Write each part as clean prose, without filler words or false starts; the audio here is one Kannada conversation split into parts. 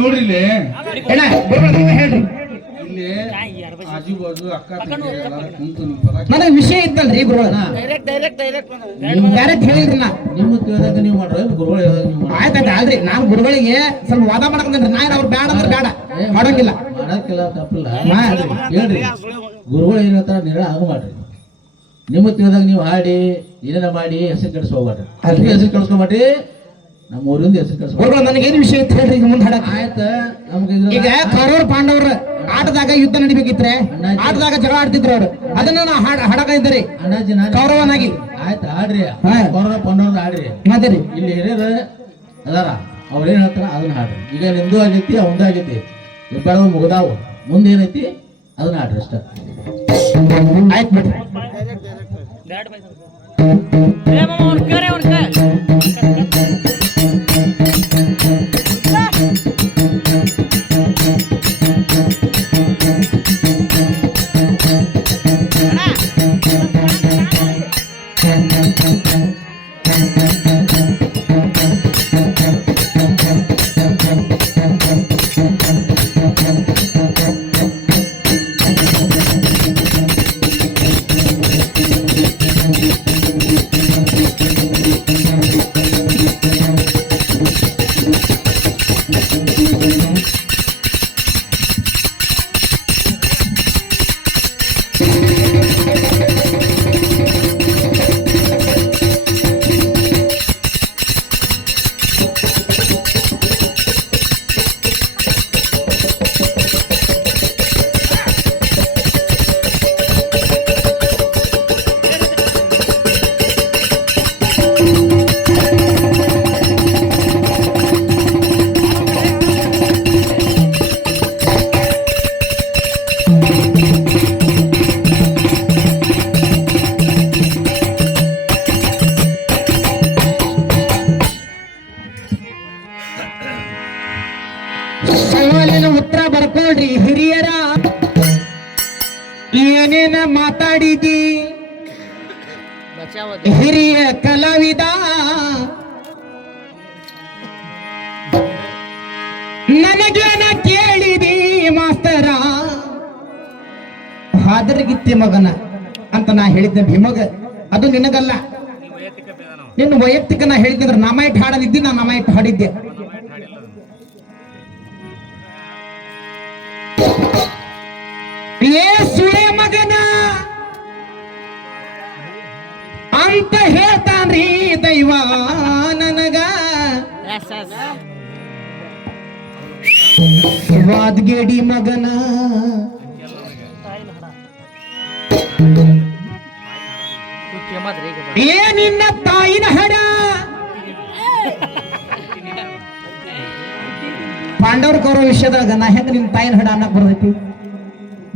ನೋಡ್ರಿ ಇಲ್ಲಿ ಏನ ನೀವು ಹೇಳ್ರಿ ಇಲ್ಲಿ ಆಜು ಬಾಜು ಅಕ್ಕ ಕುಂತು ನನಗೆ ವಿಷಯ ಇತ್ತಲ್ರಿ ಗುರುಗಳ ಡೈರೆಕ್ಟ್ ಹೇಳಿದ್ರಿ ನಾ ನಿಮ್ಮ ತಿಳಿದಾಗ ನೀವು ಮಾಡ್ರಿ ಗುರುಗಳು ಹೇಳಿದಾಗ ನೀವು ಮಾಡ್ರಿ ಆಯ್ತಾಯ್ತು ಅಲ್ರಿ ನಾನು ಗುರುಗಳಿಗೆ ಸ್ವಲ್ಪ ವಾದ ಮಾಡಕಂದ್ರಿ ನಾನು ಅವ್ರು ಬೇಡ ಅಂದ್ರೆ ಬೇಡ ಮಾಡೋಂಗಿಲ್ಲ ಮಾಡಕ್ಕೆಲ್ಲ ತಪ್ಪಿಲ್ಲ ಹೇಳ್ರಿ ಗುರುಗಳು ಏನ್ ಹೇಳ್ತಾರ ನಿರ ಆಗ ಮಾಡ್ರಿ ನಿಮ್ಮ ತಿಳಿದಾಗ ನೀವು ಹಾಡಿ ಏನೇನ ಮಾಡಿ ಹೆಸರು ಕೆಡಿಸ್ಕೋಬೇಡ್ರಿ ಅಲ್ರಿ ಹೆಸರು ಕೆಡಿಸ್ಕೊಬೇಡ್ರಿ ನಮ್ಮ ಊರಿಂದ ಹೆಸರು ಕೆಡಿಸ್ಕೊ ನನಗೆ ಏನು ವಿಷಯ ಇತ್ತು ಹೇಳ್ರಿ ಈಗ ಮುಂದೆ ಹಾಡಕ್ ಆಯ್ತ ನಮ್ಗೆ ಈಗ ಕೌರವ್ರ ಪಾಂಡವ್ರ ಆಟದಾಗ ಯುದ್ಧ ನಡಿಬೇಕಿತ್ರೆ ಆಟದಾಗ ಜಗಳ ಆಡ್ತಿದ್ರು ಅವ್ರು ಅದನ್ನ ನಾ ಹಾಡಕ ಇದ್ದರಿ ಕೌರವನಾಗಿ ಆಯ್ತು ಆಡ್ರಿ ಕೌರವ ಪಾಂಡವ್ರ ಆಡ್ರಿ ಮತ್ತೆ ಇಲ್ಲಿ ಹಿರಿಯರ ಅದಾರ ಅವ್ರ ಏನ್ ಹೇಳ್ತಾರ ಅದನ್ನ ಹಾಡ್ರಿ ಈಗ ನಿಮ್ದು ಆಗೈತಿ ಅವಂದು ಆಗೈತಿ ಇಬ್ಬರು ಮುಗ್ದಾವು ಮುಂದೆ ಏನೈತಿ ಅದನ್ನ ಆಡ್ರಿ ಅಷ್ಟ ಆಯ್ತು ಬಿಡ್ರಿ ಸವಾಲಿನ ಉತ್ತರ ಬರ್ಕೊಳ್ರಿ ಹಿರಿಯರ ಏನೇನ ಮಾತಾಡಿದಿ ಹಿರಿಯ ಕಲಾವಿದ ನನಗೇನ ಕೇಳಿದಿ ಮಾಸ್ತರ ಹಾದರಗಿತ್ತಿ ಮಗನ ಅಂತ ನಾ ಹೇಳಿದ್ದೆ ಭೀಮಗ ಅದು ನಿನಗಲ್ಲ ನಿನ್ನ ವೈಯಕ್ತಿಕ ನಾ ಹೇಳಿದ್ರೆ ನಮಾಯಿಟ್ ಹಾಡಲಿದ್ದಿ ನಾ ನಮಾಯಿಟ್ ಹಾಡಿದ್ದೆ ಏ ಸುಳೆ ಮಗನ ಅಂತ ಹೇಳ್ತಾನ್ರಿ ದೈವ ನನಗ ವಾದ್ಗೇಡಿ ಮಗನ ಏ ನಿನ್ನ ತಾಯಿನ ಹಡ ಪಾಂಡವ್ರ ಕೌರವ ವಿಷಯದಾಗ ನಾ ಹೆಂಗ ನಿನ್ನ ತಾಯಿನ ಹಡ ಅನ್ನಕ್ ಬರ್ತೈತಿ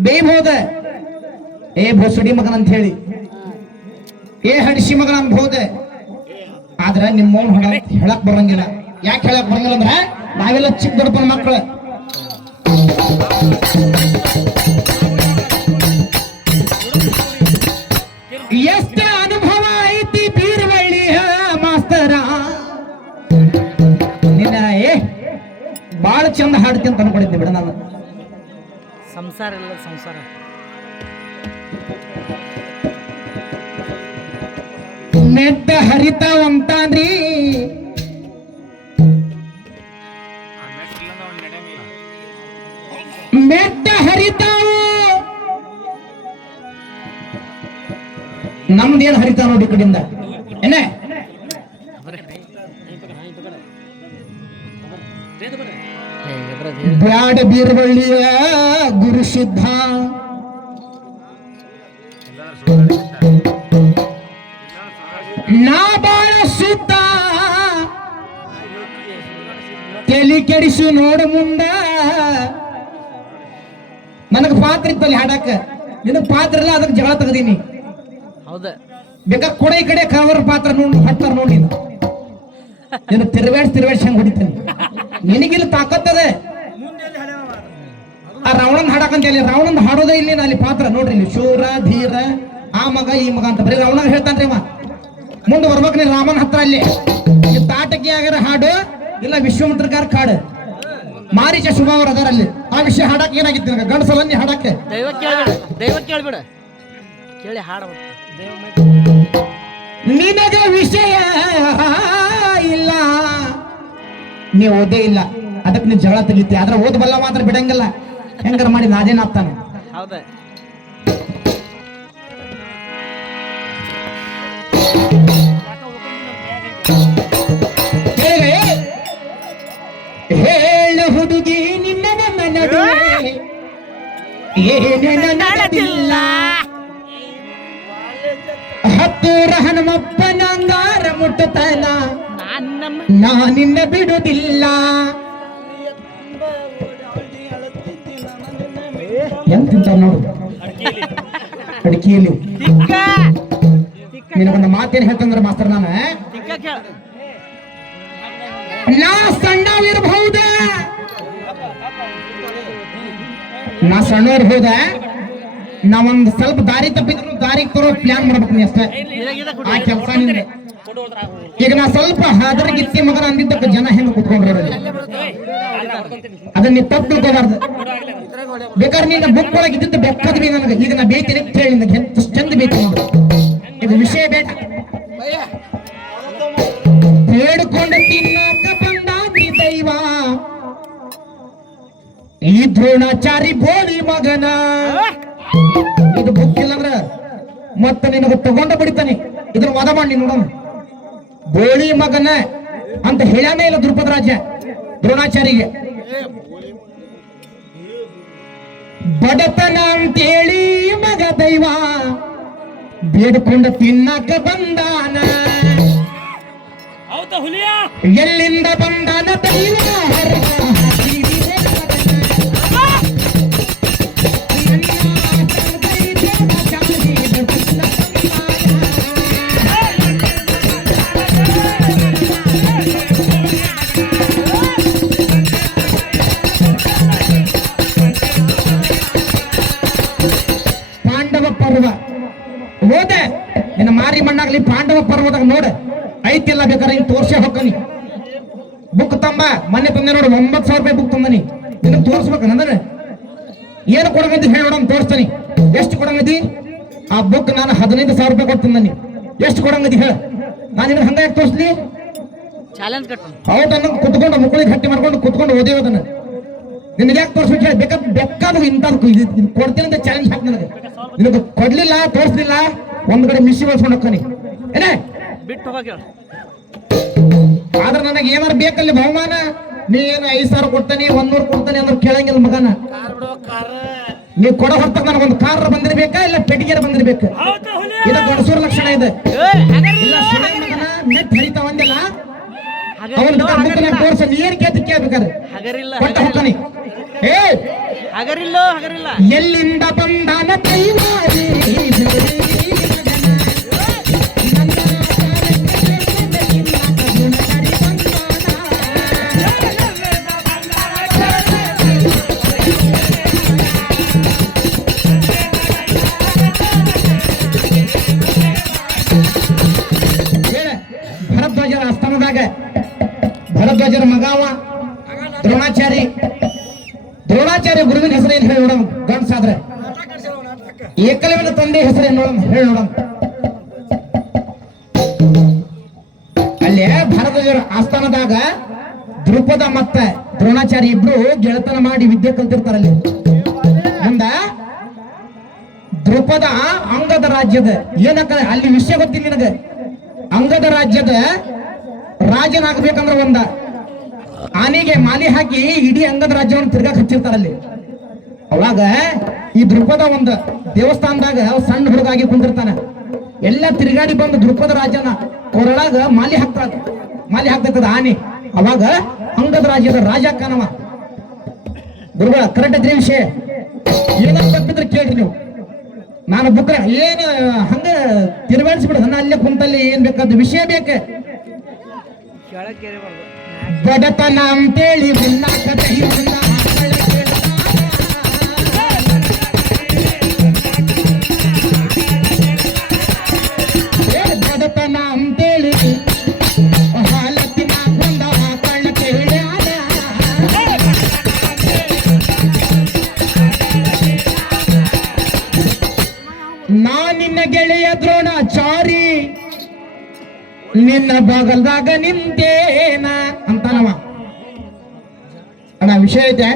ಬೇಯ್ಬೋದ ಏ ಭೋಸಡಿ ಮಗನ ಅಂತ ಹೇಳಿ ಏ ಹಡಿಸಿ ಮಗನ ಅನ್ಬೋದ ಆದ್ರ ನಿಮ್ಮವನ್ ಹಡ ಹೇಳಕ್ ಬರಂಗಿಲ್ಲ ಯಾಕೆ ಹೇಳಕ್ ಬರಂಗಿಲ್ಲ ಅಂದ್ರ ನಾವೆಲ್ಲ ಚಿಕ್ಕ ದೊಡ್ಡಪ್ಪನ ಮಕ್ಕಳು ಎಷ್ಟ ಅನುಭವ ಐತಿ ಬೀರ್ವಳ್ಳಿಯ ಮಾಸ್ತರ ನಿನ್ನ ಬಾಳ ಚಂದ ಹಾಡ್ತಿ ಅಂತ ಅನ್ಕೊಂಡಿದ್ದೆ ಬಿಡ ನಾನು ಸಂಸಾರ ಇಲ್ಲ ಸಂಸಾರ ಮೆಟ್ಟ ಹರಿತಾವಂತಾನ್ರಿ ಮೆಟ್ಟ ಹರಿತಾವು ನಮ್ದೇನ್ ಹರಿತಾವ ನೋಡಿ ಕಡೆಯಿಂದ ಏನೇ ಬ್ಯಾಡ ಬೀರ್ವಳ್ಳಿಯ ಗುರು ಸಿದ್ಧ ನಾ ಬಾಳ ಸುತ್ತ ತಲಿ ಕೆಡಿಸಿ ನೋಡ ಮುಂದ ನನಗ ಪಾತ್ರ ಇತ್ತಲ್ಲಿ ಹಾಡಕ್ಕ ನಿನಗ್ ಪಾತ್ರ ಇಲ್ಲ ಅದಕ್ಕೆ ಜಗಳ ತೆಗದೀನಿ ಹೌದ ಬೇಕಾ ಕೊಡ ಈ ಕಡೆ ಕವರ್ ಪಾತ್ರ ನೋಡಿ ಹಾಡ್ತಾರ ನೋಡಿ ನೀನು ತಿರ್ವೇಡ್ಸ್ ಹೆಂಗ್ ಹೊಡಿತೀನಿ ನಿನಗಿಲ್ಲಿ ತಾಕತ್ತದೆ ಆ ರಾವಣನ್ ಹಾಡಕಂತ ಹೇಳಿ ರಾವಣನ್ ಹಾಡೋದೇ ಇಲ್ಲಿ ಅಲ್ಲಿ ಪಾತ್ರ ನೋಡ್ರಿ ಇಲ್ಲಿ ಶೂರ ಧೀರ ಆ ಮಗ ಈ ಮಗ ಅಂತ ಬರೀ ರಾವಣ ಹೇಳ್ತಾನ್ರಿ ಅವ ಮುಂದೆ ಬರ್ಬೇಕು ನೀ ರಾಮನ್ ಹತ್ರ ಅಲ್ಲಿ ತಾಟಕಿ ಆಗರ ಹಾಡು ಇಲ್ಲ ವಿಶ್ವಮಿತ್ರಗಾರ ಹಾಡು ಮಾರೀಚ ಶುಭ ಅವರು ಅದರಲ್ಲಿ ಆ ವಿಷಯ ಹಾಡಕ್ಕೆ ಏನಾಗಿತ್ತು ನನಗೆ ಗಂಡಸಲನ್ನೇ ಹಾಡಕ್ಕೆ ದೈವ ಕೇಳ್ಬಿಡ ಕೇಳಿ ಹಾಡ ನಿನಗೆ ವಿಷಯ ಇಲ್ಲ ನೀ ಓದೇ ಇಲ್ಲ ಅದಕ್ಕೆ ನೀನು ಜಗಳ ತೆಗಿತಿ ಆದ್ರೆ ಓದಬಲ್ಲ ಮಾತ್ರ ಬಿಡಂಗಿಲ್ಲ ಹೆಂಗಾರ ಮಾಡಿ ನಾದೇನಾಗ್ತಾನೆ ಹೌದಾ ಹೇಳ ಹುಡುಗಿ ನಿನ್ನ ನಡುವೆ ಏನೇನ ನಡೆದಿಲ್ಲ ಹತ್ತೂರ ಹನುಮಪ್ಪನ ಅಂಗಾರ ಮುಟ್ಟತನ ನಾ ನಿನ್ನ ಬಿಡುವುದಿಲ್ಲ ಎಂತ ನೋಡು ಅಡಿಕೆಯಲ್ಲಿ ನಿನಗೊಂದು ಮಾತೇನು ಹೇಳ್ತಂದ್ರೆ ಮಾಸ್ತರ್ ನಾನು ನಾ ಸಣ್ಣವಿರ್ಬಹುದ ನಾ ಸಣ್ಣವಿರ್ಬಹುದ ನಾವೊಂದು ಸ್ವಲ್ಪ ದಾರಿ ತಪ್ಪಿದ್ರು ದಾರಿಗೆ ತರೋ ಪ್ಲಾನ್ ಮಾಡ್ಬೇಕು ನೀ ಅಷ್ಟೇ ಆ ಕೆಲಸ ನಿಂದ ಈಗ ನಾ ಸ್ವಲ್ಪ ಹಾದರಗಿತ್ತಿ ಮಗನ ಅಂದಿದ್ದಕ್ಕೆ ಜನ ಹೆಂಗ ಕುತ್ಕೊಂಡ್ರು ಅದನ್ನ ನೀ ತಪ್ಪು ತಿಳ್ಕೋಬಾರ್ದು ಬೇಕಾದ್ರೆ ನಿನ್ನ ಬುಕ್ ಒಳಗೆ ಇದ್ದಿದ್ದು ಬೆಕ್ಕದ್ ಬಿ ನನಗೆ ಈಗ ನಾ ಬೇಯ್ತೀನಿ ಅಂತ ಹೇಳಿ ನಿನಗೆ ಚಂದ ಬೇಯ್ತು ನೋಡು ಇದು ವಿಷಯ ಬೇಡ ಬೇಡ್ಕೊಂಡು ತಿನ್ನಕ ಬಂದ ನೀ ದೈವ ಈ ದ್ರೋಣಾಚಾರಿ ಬೋಳಿ ಮಗನ ಇದು ಬುಕ್ ಇಲ್ಲಂದ್ರ ಮತ್ತೆ ನಿನಗೆ ತಗೊಂಡ ಬಿಡ್ತಾನೆ ಇದ್ರ ವಾದ ಮಾಡಿ ನೋಡೋಣ ಬೋಳಿ ಮಗನ ಅಂತ ಹೇಳ್ಯಾನೇ ಇಲ್ಲ ದ್ರುಪದ ರಾಜ್ಯ ದ್ರೋಣಾಚಾರಿಗೆ ಬಡತನ ಅಂತೇಳಿ ಮಗ ದೈವ ಬೇಡ್ಕೊಂಡ ತಿನ್ನಕ ಬಂದಾನ ಎಲ್ಲಿಂದ ಬಂದಾನ ದೈವ ಪಾಂಡವ ಪರ್ವ ಹೋದೆ ನಿನ್ನ ಮಾರಿ ಮಣ್ಣಾಗ್ಲಿ ಪಾಂಡವ ಪರ್ವದಾಗ ನೋಡ ಐತಿಲ್ಲ ಬೇಕಾದ್ರೆ ಹಿಂಗ್ ತೋರ್ಸೇ ಹೋಗ್ಕನಿ ಬುಕ್ ತಂಬ ಮೊನ್ನೆ ತಂದೆ ನೋಡು 9,000 ರೂಪಾಯಿ ಬುಕ್ ತಂದನಿ ನಿನಗೆ ತೋರ್ಸ್ಬೇಕು ಅಂದ್ರೆ ಏನು ಕೊಡಂಗದಿ ಹೇಳಿ ನೋಡಮ್ ತೋರಿಸ್ತಾನಿ ಎಷ್ಟು ಕೊಡಂಗದಿ ಆ ಬುಕ್ ನಾನು 15,000 ರೂಪಾಯಿ ಕೊಟ್ಟು ತಂದನಿ ಎಷ್ಟು ಕೊಡಂಗದಿ ಹೇಳ ನಾನು ನಿನಗೆ ಹಂಗ ಯಾಕೆ ತೋರಿಸ್ಲಿ ಚಾಲೆಂಜ್ ಕಟ್ಟು ಹೌದನ್ನ ಕುತ್ಕೊಂಡು ಮುಕ್ಕಳಿಗೆ ಗಟ್ಟಿ ಮಾಡ್ಕೊಂಡು ಕುತ್ಕೊಂಡು ಓದೇವದನ್ನ ನಿನಗೆ ಯಾಕೆ ತೋರಿಸ್ಬೇಕು ಹೇಳಿ ಬೇಕಾದ ಇಂಥದ್ದು ಕೊಡ್ತೀನಿ ಅಂತ ಚಾಲೆಂಜ್ ಹಾಕಿ ನನಗೆ ನಿನಗೆ ಕೊಡ್ಲಿಲ್ಲ ತೋರಿಸ್ಲಿಲ್ಲ ಒಂದ್ ಕಡೆ ಮಿಸಿ ಬಳಸ್ಕೊಂಡು ಹೋಗ್ತಾನೆ ಏನೇ ಬಿಟ್ಟು ಹೋಗಕ್ಕೆ ಆದ್ರೆ ನನಗೆ ಏನಾರ ಬೇಕಲ್ಲಿ ಬಹುಮಾನ ನೀ ಏನು 5,000 ಕೊಡ್ತಾನೆ 100 ಕೊಡ್ತಾನೆ ಅಂದ್ರೆ ಕೇಳಂಗಿಲ್ಲ ಮಗನ ನೀ ಕೊಡೋ ಹೊರತಾಗ ನನಗೊಂದು ಕಾರ್ ಬಂದಿರ್ಬೇಕಾ ಇಲ್ಲ ಪೆಟ್ಟಿಗೆ ಬಂದಿರ್ಬೇಕು ಇದು ಗಣಸೂರ ಲಕ್ಷಣ ಇದೆ ಇಲ್ಲ ನೆಟ್ ಹರಿತಾ ಒಂದಿಲ್ಲ ಅವನ ತೋರ್ಸ ನೀ ಏನ್ ಕೇಳ್ಬೇಕಾದ್ರೆ ಕೊಟ್ಟ ಹೋಗ್ತಾನೆ ಏ ಎಲ್ಲಿಂದ ಬಂದಾನ ದೈವಾರಿ ಭರದ್ವಾಜರ ಆಸ್ಥಾನದಾಗ ಭರದ್ವಾಜರ ಮಗಾವ ದ್ರೋಣಾಚಾರಿ ಗುರುವಿನ ಹೆಸರೇನು ಹೇಳಿ ನೋಡಮ್ ಗಂಡ್ಸಾದ್ರೆ ಏಕಲವ್ಯನ ತಂದೆ ಹೆಸರೇನು ನೋಡಮ್ ಹೇಳಿ ನೋಡಮ್ ಅಲ್ಲೇ ಭರದ್ವಾಜರ ಆಸ್ಥಾನದಾಗ ದ್ರುಪದ ಮತ್ತ ದ್ರೋಣಾಚಾರಿ ಇಬ್ರು ಗೆಳತನ ಮಾಡಿ ವಿದ್ಯೆ ಕಲ್ತಿರ್ತಾರಲ್ಲಿ ಮುಂದ ದ್ರುಪದ ಅಂಗದ ರಾಜ್ಯದ ಏನಕ್ಕ ಅಲ್ಲಿ ವಿಷಯ ಗೊತ್ತಿಲ್ಲ ನಿನಗೆ ಅಂಗದ ರಾಜ್ಯದ ರಾಜನಾಗಬೇಕಂದ್ರೆ ಒಂದ ಆನೆಗೆ ಮಾಲಿ ಹಾಕಿ ಇಡೀ ಅಂಗದ ರಾಜ್ಯವನ್ನು ತಿರ್ಗಾಕ್ ಹಚ್ಚಿರ್ತಾರಲ್ಲಿ ಅವಾಗ ಈ ದ್ರುಪದ ಒಂದು ದೇವಸ್ಥಾನದಾಗ ಸಣ್ಣ ಹುಡುಗಾಗಿ ಕುಂದಿರ್ತಾನ ಎಲ್ಲ ತಿರುಗಾಡಿ ಬಂದು ದ್ರುಪದ ರಾಜನ ಕೊರಳಾಗ ಮಾಲಿ ಹಾಕ್ತದ ಆನೆ ಅವಾಗ ಅಂಗದ ರಾಜ್ಯದ ರಾಜ ಕಾನವ ಗುರುಗಳ ಕರೆಕ್ಟ್ ಇದ್ರಿ ವಿಷಯ ಏನಾದ್ರು ತಪ್ಪಿದ್ರೆ ಕೇಳ್ರಿ ನೀವು ನಾನು ಬುಕ್ ಏನು ಹಂಗ ತಿರುಗಾಡಿಸ್ಬಿಡ ನನ್ನ ಅಲ್ಲೇ ಕುಂತಲ್ಲಿ ಏನ್ ಬೇಕಾದ ವಿಷಯ ಬೇಕ ಬಡತನ ಅಂತೇಳಿ ಬಡತನ ಅಂತೇಳಿ ಹಾಲತ್ತಿನ ಕೊಂಡ ಕಳ್ಳ ಕೇಳ್ಯಾನ ನಿನ್ನ ಬಾಗಲ್ದಾಗ ನಿಂತೇನ ಅಂತಾನವ. ಅಣ್ಣ ವಿಷಯ ಐತೆ,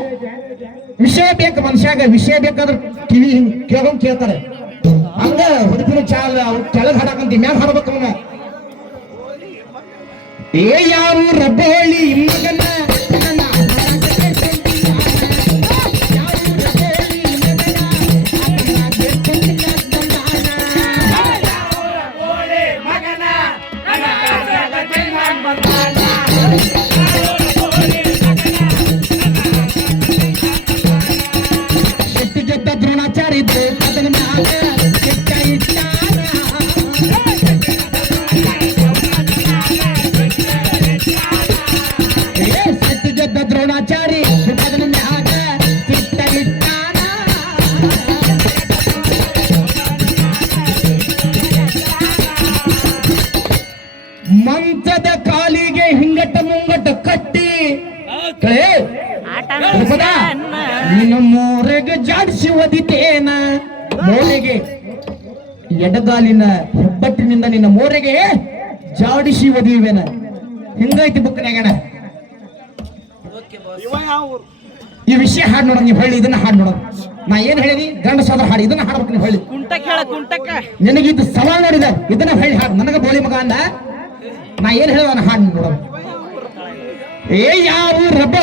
ವಿಷಯ ಬೇಕು ಮನುಷ್ಯಾಗ, ವಿಷಯ ಬೇಕಾದ್ರೆ ಕಿವಿ ಹಿಂಗ್ ಕೇಳೋಂಗ್ ಕೇಳ್ತಾರೆ. ಹಂಗ ಹುಡುಗಿನ ಕೆಳಗ್ ಹಾಡಕಂತ ಮ್ಯಾಗ ಹಾಡ್ಬೇಕು ಅವನ. ಏ ಯಾರು ರಬ್ಬೋಳಿ ಮಗನ ನನ್ನ ದ್ರೋಣಾಚಾರಿ ದ್ರೋಣಾಚಾರಿ ಮಂಚದ ಕಾಲಿಗೆ ಹಿಂಗಟ್ಟ ಮುಂಗಟ್ಟ ಕಟ್ಟಿ ನಿನ್ನ ಮೋರೆಗೆ ಜಾಡಿಸಿ ಒದಿತೇನ. ಮೋರೆಗೆ ಎಡಗಾಲಿನ ಹೆಬ್ಬಟ್ಟಿನಿಂದ ನಿನ್ನ ಮೋರೆಗೆ ಜಾಡಿಸಿ ಒದಿಯುವೇನ. ಹಿಂಗೈತಿ ಬುಕ್ನಾಗಣ. ಈ ವಿಷಯ ಹಾಡು ನೋಡ, ನೀವು ಹೇಳಿ ಇದನ್ನ ಹಾಡು ನೋಡ. ನಾ ಏನ್ ಹೇಳಿದಿ ಗಂಡ ಸೋದರ ಹಾಡು, ಇದನ್ನ ಹಾಡ್ಬೇಕು. ನೀವು ಹೇಳಿ ನಿನಗೆ ಇದು ಸವಾಲ್ ನೋಡಿದ, ಇದನ್ನ ಹೇಳಿ ಹಾಡು. ನನಗ ಬೋಳಿ ಮಗ ಅಂದ, ನಾ ಏನ್ ಹೇಳಿದ ಹಾಡು ನೋಡ. ಏ ಯಾವ ರಬ್ಬ